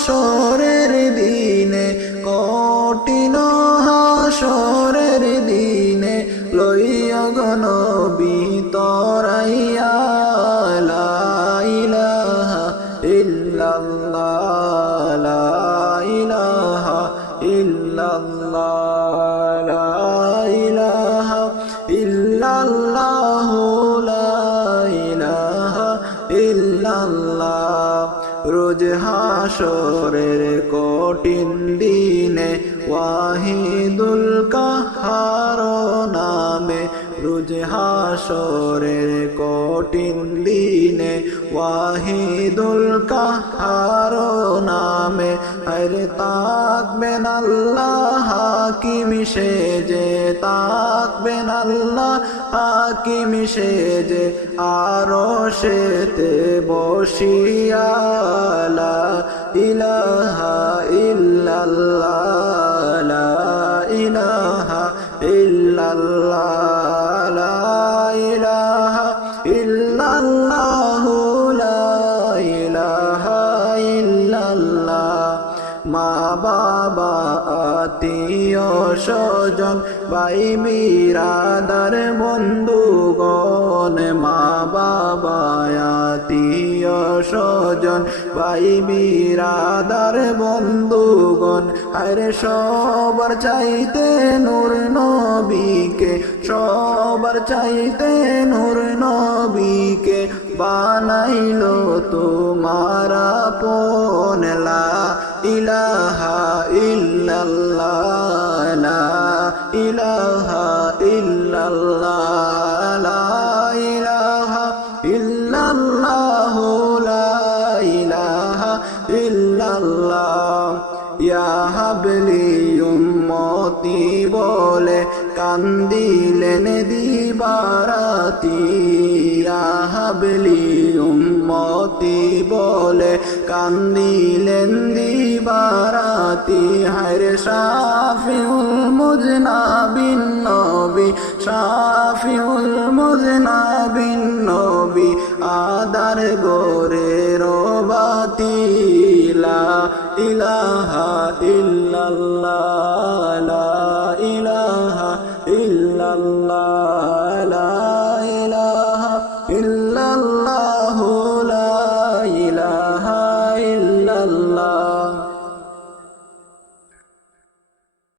হাসরের দিনে, কঠিন হাসরের দিনে লইয়া গণ বিতরাইয়া লা ইল্লাল্লাহ লা ইল্লাল্লাহ, লা ইলাহা ইল্লাল্লাহ ইল্লাল্লাহ। রোজ হাসরের কঠিন দিনে ওয়াহিদুল কাহার নামে রোজ হাসরের কঠিন দিনে ওয়াহিদুল কাহার নামে আরে তাকবেন আল্লাহ, হাকিম সেজে তাকবেন আল্লাহ, হাকিম সেজে আরও সেতে বসিয়া, লা ইলাহা ইল্লাল্লাহ, লা ইলাহা ইল্লাল্লাহ, লা ইলাহা ইল্লাল্লাহ। মা বাবা, আত্মীয় স্বজন, ভাই বিরাদার বন্ধুগণ, মা বাবা, আত্মীয় স্বজন, ভাই বিরাদার বন্ধুগণ আরে সবার চাইতে নূর নবীকে, সবার চাইতে নূর নবীকে বানাইলো তোমার আপন লা ইলাহা ইল্লাল্লাহ, লা ইলাহা ইল্লাল্লাহ, লা ইলাহা ইল্লাল্লাহ, লা ইলাহা ইল্লাল্লাহ। ইয়া হাবলি উম্মতি বলে কান্দিলেন দিবারাতি। ইয়া হাবলি বলে কান্দিলেন দিবারাতি। হায়রে শাফিউল মুজনাবিন নবী, শাফিউল মুজনাবিন নবী, আদার গোরে রবাতি। ইলাহা ইল্লাল্লাহ, লা ইলাহা ইল্লাল্লাহ, লা